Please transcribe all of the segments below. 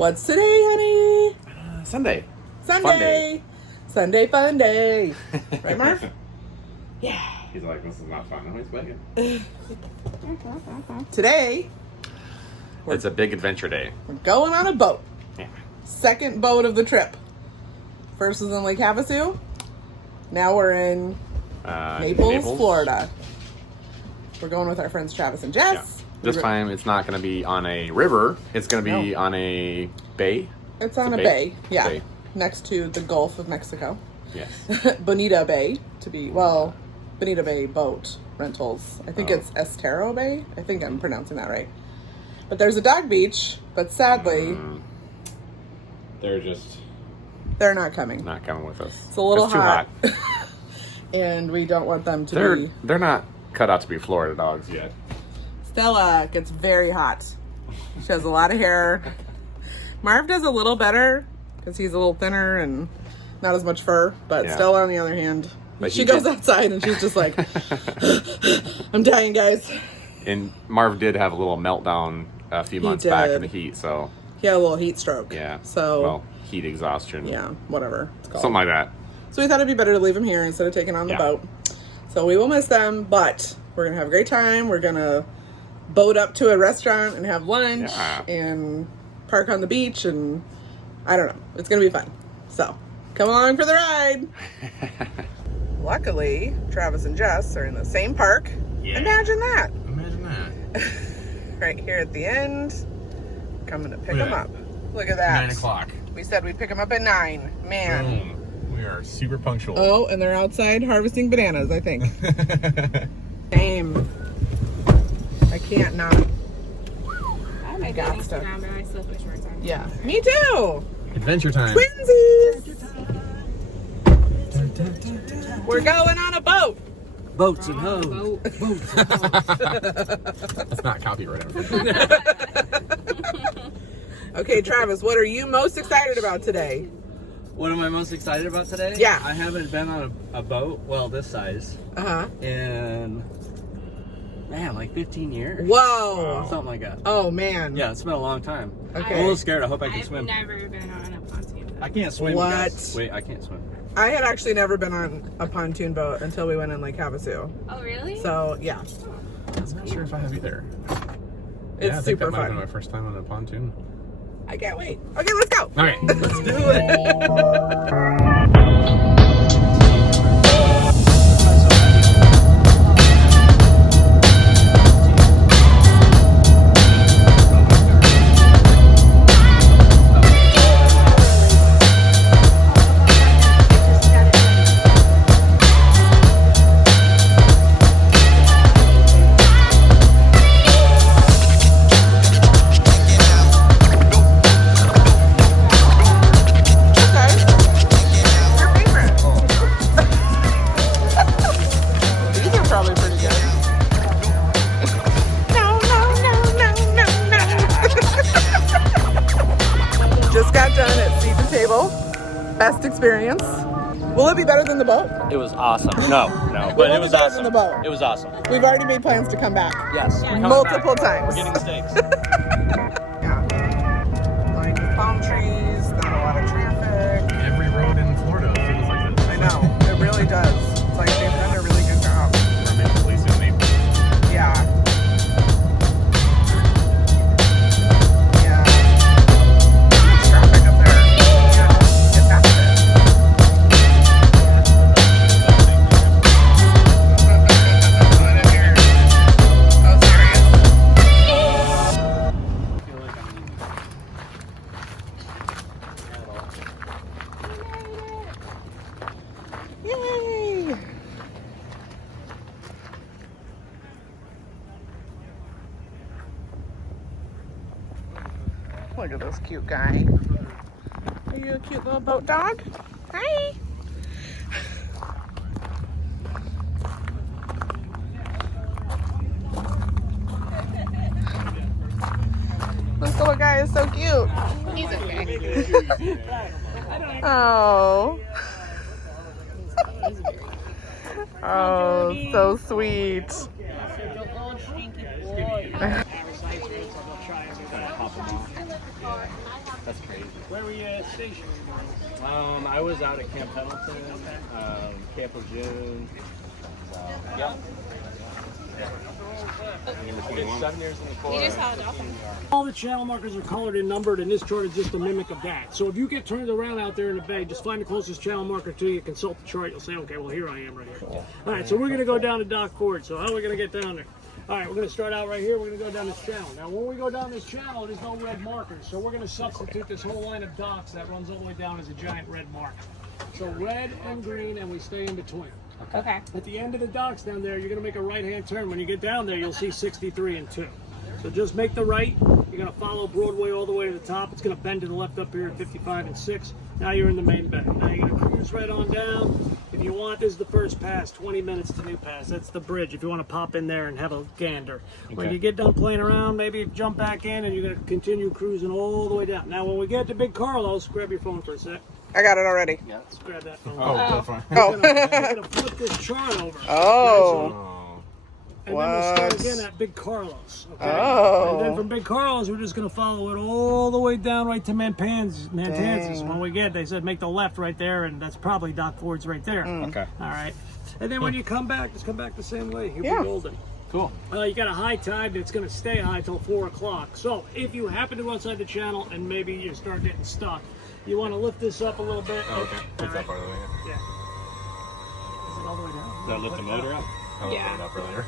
What's today, honey? Sunday. Sunday. Sunday fun day. Right, Marv? Yeah. He's like, this is not fun. No, he's begging. Today, It's a big adventure day. we're going on a boat. Yeah. Second boat of the trip. First was in Lake Havasu. Now we're in Naples, Florida. We're going with our friends Travis and Jess. Yeah. This time it's not going to be on a river. It's going to be on a bay. It's on a bay. Yeah. Bay. Next to the Gulf of Mexico. Yes. Bonita Bay Bonita Bay boat rentals. I think it's Estero Bay. I think I'm pronouncing that right. But there's a dog beach, but sadly they're not coming. not coming with us. It's a little too hot. And we don't want them to be. They're not cut out to be Florida dogs yet. Stella gets very hot. She has a lot of hair. Marv does a little better because he's a little thinner and not as much fur. But Yeah. Stella, on the other hand, she goes outside and she's just like, I'm dying, guys. And Marv did have a little meltdown a few months back in the heat, so he had a little heat stroke. yeah. So heat exhaustion. Yeah, whatever it's called. Something like that. So we thought it'd be better to leave them here instead of taking on the boat. So we will miss them, but we're gonna have a great time. We're gonna boat up to a restaurant and have lunch and park on the beach, and I don't know. It's gonna be fun. So come along for the ride. Luckily, Travis and Jess are in the same park. Yeah. Imagine that. Imagine that. Right here at the end. Coming to pick them up. Look at that. 9 o'clock. We said we'd pick them up at 9. Man. Boom. We are super punctual. Oh, and they're outside harvesting bananas, I think. Same. I can't not. I got stuff. I still put shorts on. Yeah. Me too. Adventure time. Twinsies. We're going on a boat. Boats and hoes. Boats. That's not copyright. Okay, Travis, what are you most excited about today? What am I most excited about today? Yeah. I haven't been on a boat, well, this size, in, man, like 15 years. Whoa. Something like that. Oh, man. Yeah, it's been a long time. Okay. I'm a little scared. I hope I can I've swim. never been on a pontoon. I can't swim. What? Guys. Wait, I can't swim. I had actually never been on a pontoon boat until we went in Lake Havasu. Oh, really? So, yeah. I'm not sure if I have either. It's I think super that might have fun. been my first time on a pontoon. I can't wait. Okay, let's go. All right. Let's do it. Best experience. Will it be better than the boat? It was awesome. No, but it was better awesome. than the boat. It was awesome. We've already made plans to come back. Yes. Multiple times. We're getting steaks. Yeah. Lined with palm trees, not a lot of traffic. Every road in Florida feels like this. I know. It really does. It's like they've done a really good job. Or maybe at least in Naples. Yeah. Yeah. There's traffic up there. Yeah. Get past it. Oh, serious? Yay! Look at this cute guy. Are you a cute little boat dog? Hi! This little guy is so cute. He's okay. Oh. Oh, so sweet. That's Where were you stationed? I was out at Camp Pendleton, Camp Lejeune. Yeah. Number 7 years in the Corps. You just saw a dolphin. All the channel markers are colored and numbered, and this chart is just a mimic of that. So if you get turned around out there in the bay, just find the closest channel marker to you, consult the chart, you'll say, okay, well, here I am right here. Cool. All right, so we're going to go down to Dock Ford. So how are we going to get down there? All right, we're going to start out right here. We're going to go down this channel. Now, when we go down this channel, there's no red markers. So we're going to substitute this whole line of docks that runs all the way down as a giant red mark. So red and green, and we stay in between. Okay. At the end of the docks down there, you're going to make a right-hand turn. When you get down there, you'll see 63 and 2. So just make the right. You're going to follow Broadway all the way to the top. It's going to bend to the left up here at 55 and 6. Now you're in the main bay. Now you're going to cruise right on down. If you want, this is the first pass, 20 minutes to New Pass. That's the bridge if you want to pop in there and have a gander. Okay. When you get done playing around, maybe jump back in and you're going to continue cruising all the way down. Now when we get to Big Carlos, grab your phone for a sec. I got it already. Yeah, let's grab that phone. Oh, that's fine. Oh. We're going to flip this chart over. Oh. And then we'll start again at Big Carlos. Okay? Oh. And then from Big Carlos, we're just going to follow it all the way down right to Matanzas. When we get, they said make the left right there, and that's probably Dock Ford's right there. Okay. All right. And then when you come back, just come back the same way. You'll be golden. Cool. You got a high tide that's going to stay high till 4 o'clock. So if you happen to go outside the channel and maybe you start getting stuck, you want to lift this up a little bit. Oh, okay. What's that part of the way? Yeah. Is it all the way down? Does that lift the motor up? Oh, Yeah. Up earlier.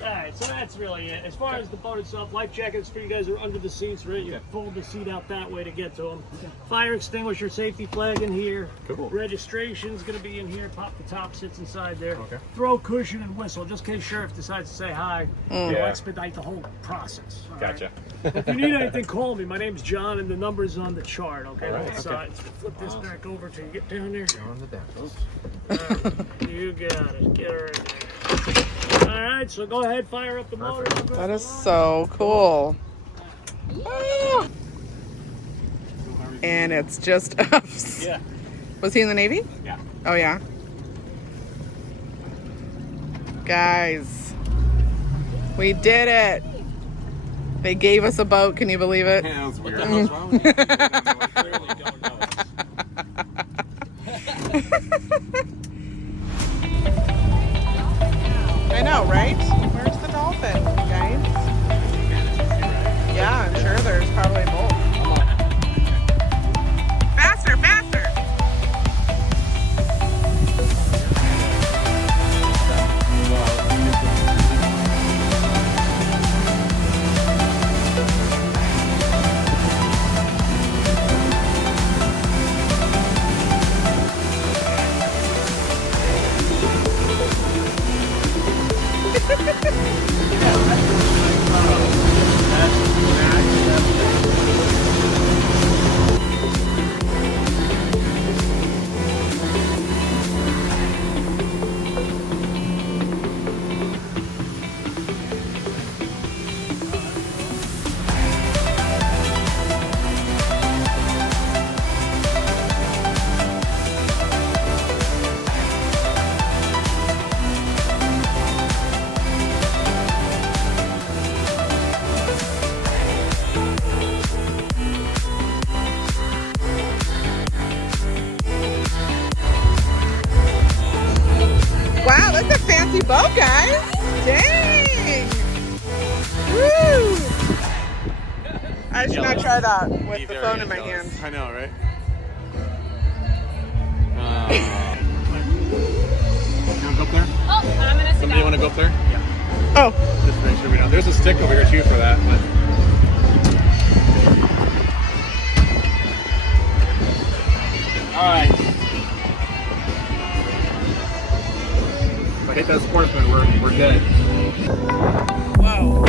Alright, so that's really it. As far as the boat itself, life jackets for you guys are under the seats, right? You fold the seat out that way to get to them. Fire extinguisher, safety flag in here. Cool. Registration's going to be in here. Pop the top, sits inside there. Okay. Throw cushion and whistle, just in case sheriff decides to say hi. We'll Yeah. expedite the whole process. All right? Gotcha. If you need anything, call me. My name's John, and the number's on the chart, okay? All right, Both sides. Flip this back over till you get down there. On the deck. You got it. Get her in there. All right, so go ahead, fire up the motor. That is so cool. Ah. And it's just us. Yeah. Was he in the Navy? Yeah. Oh, yeah. Guys, we did it. They gave us a boat. Can you believe it? Yeah, that's weird. What's wrong with you? Clearly don't know us. I know, right? Where's the dolphin, guys? Yeah, I'm sure there's probably both. Faster, faster! Wow, that's a fancy boat, guys. Dang. Woo. I should not try that with the phone in my hand. I know, right? You want to go up there? Oh, I'm gonna sit Somebody down. want to go up there? Yeah. Oh, Just make sure we don't. There's a stick over here too for that. All right. If I hit that sportsman, we're good. whoa.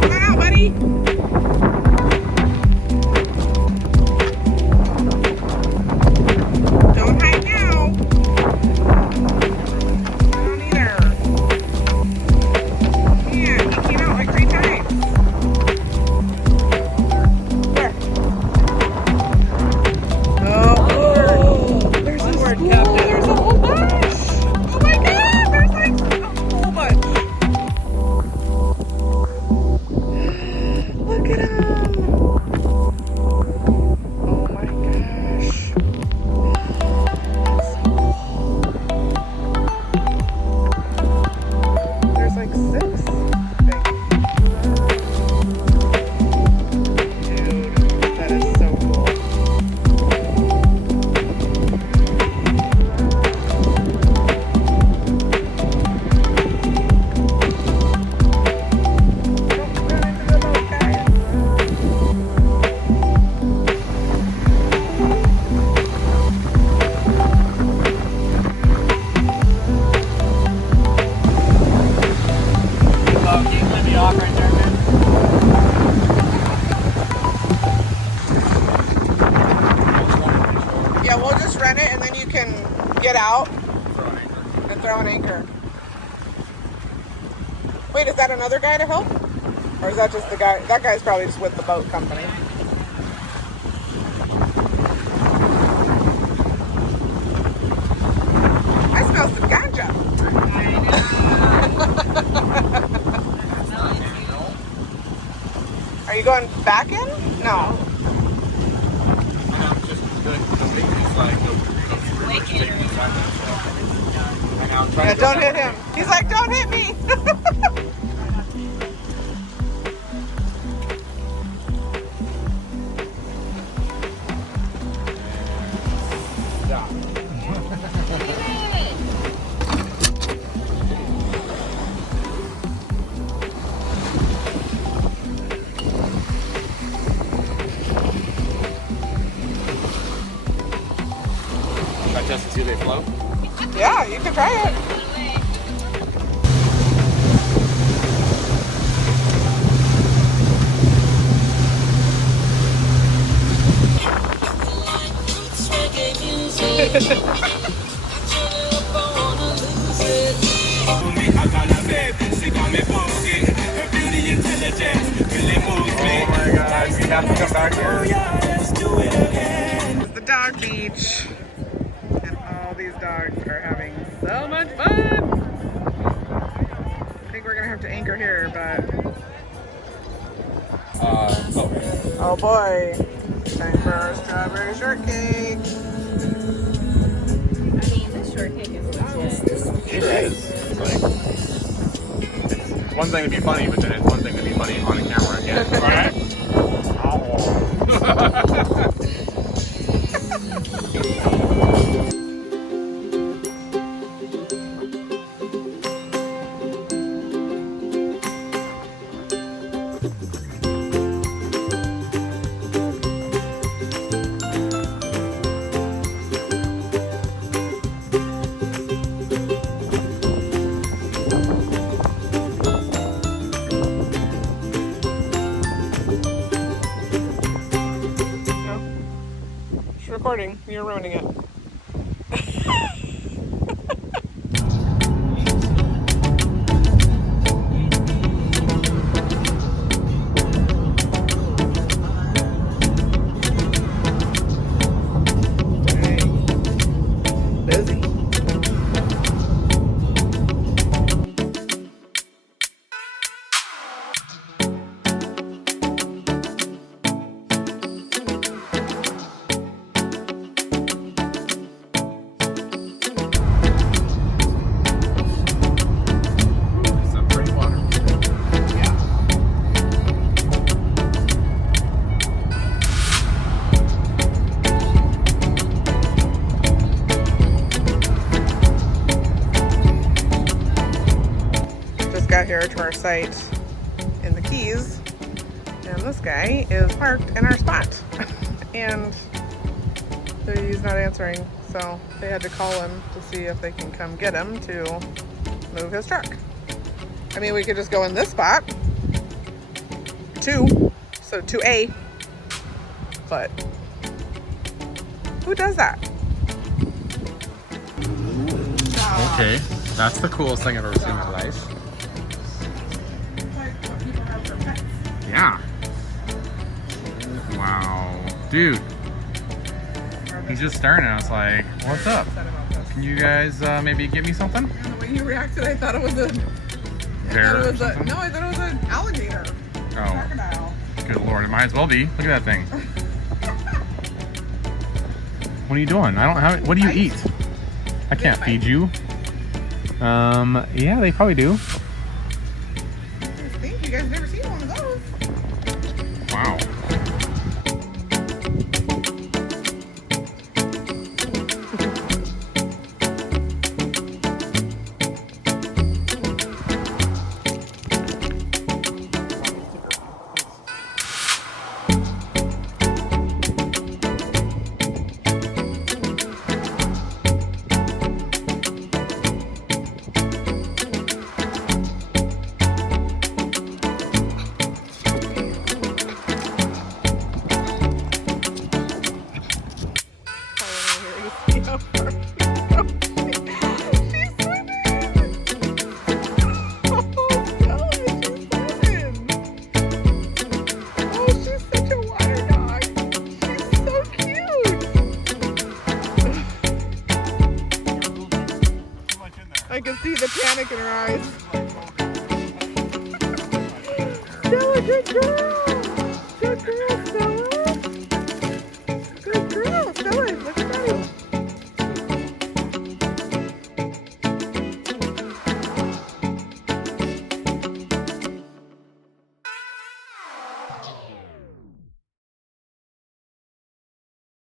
Come on out, buddy. Don't hide now. I don't either. Man, he came out like 3 times. Where? Oh, there's a whole bunch. and throw an anchor. Wait, is that another guy to help? Or is that just the guy? That guy's probably just with the boat company. I smell some ganja. Are you going back in? No. Yeah, don't hit him. He's like, don't hit me. Should I test to see if they float? Yeah, you can try it. Oh my gosh, we have to come back here. It's the dog beach. And all these dogs are having so much fun. I think we're gonna have to anchor here, but oh boy. Time for our strawberry shortcake. I mean, this shortcake is legit. It is. It's like, it's one thing to be funny, but then it's one thing to be funny on a camera again. Right? Recording. You're ruining it. Dang. Busy. Some pretty water. Just got here to our site in the Keys, and this guy is parked in our spot. And he's not answering, so they had to call him to see if they can come get him to move his truck. I mean, we could just go in this spot, 2, so 2A, but who does that? Okay, that's the coolest thing I've ever seen in my life. Yeah. Wow. Dude. He's just staring at us like, what's up? Can you guys maybe give me something? And the way you reacted, I thought it was a Bear or I thought something? it was an alligator. Oh, Crocodile. good lord. It might as well be. Look at that thing. What are you doing? I don't have it. What do you eat? I can't feed you. Yeah, they probably do. I think you guys never seen one of those. Wow. I can see the panic in her eyes. Stella, good girl! Good girl,